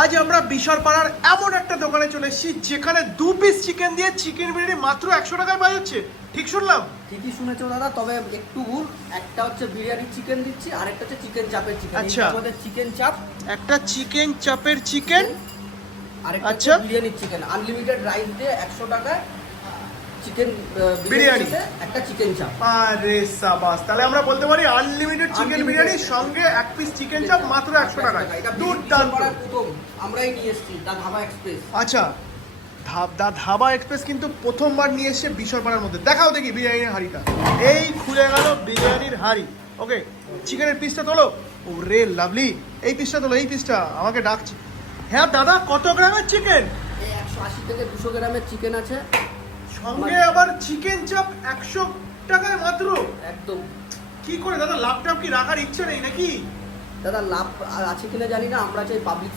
আজ আমরা বিশালপাড়ার এমন একটা দোকানে চলে এসেছি যেখানে 2 পিস চিকেন দিয়ে চিকেন বিরিয়ানি মাত্র 100 টাকায় পাওয়া যাচ্ছে। ঠিক শুনলাম? ঠিকই শুনেছো দাদা, তবে একটু ভুল। একটা হচ্ছে বিরিয়ানি চিকেন দিচ্ছি, আর একটা হচ্ছে চিকেন চাপের চিকেন। আচ্ছা। আমাদের চিকেন চাপ, একটা চিকেন চাপের চিকেন, আর একটা আচ্ছা। বিরিয়ানির চিকেন। আনলিমিটেড রাইস দিয়ে 100 টাকায় চিকেন বিরিয়ানি, একটা চিকেন চাপ। আরে সাবাস! তাহলে আমরা বলতে পারি আনলিমিটেড চিকেন বিরিয়ানির সঙ্গে 1 পিস চিকেন চাপ মাত্র 100 টাকায়। দুর্দান্ত। প্রথম আমরাই নিয়ে এসেছি দা ধাবা এক্সপ্রেস। আচ্ছা, দা ধাবা এক্সপ্রেস কিন্তু প্রথমবার নিয়ে এসে বিশালপাড়ার মধ্যে। দেখাও দেখি বিরিয়ানির হাঁড়িটা। এই খুলে গেল বিরিয়ানির হাঁড়ি। ওকে, চিকেনের পিসটা তোলো। ওরে লাভলি, এই পিসটা তোলো, এই পিসটা আমাকে ডাকছে। হ্যাঁ দাদা, কত গ্রামের চিকেন? এই 180 থেকে 200 গ্রামের চিকেন আছে, সঙ্গে আবার চিকেন চাপ 100 টাকায় মাত্র। একদম। কি করে দাদা, লাভ টাভ কি রাখার ইচ্ছে নেই নাকি? দাদা লাভ আছে কিনা জানি না, আমরা চাই পাবলিক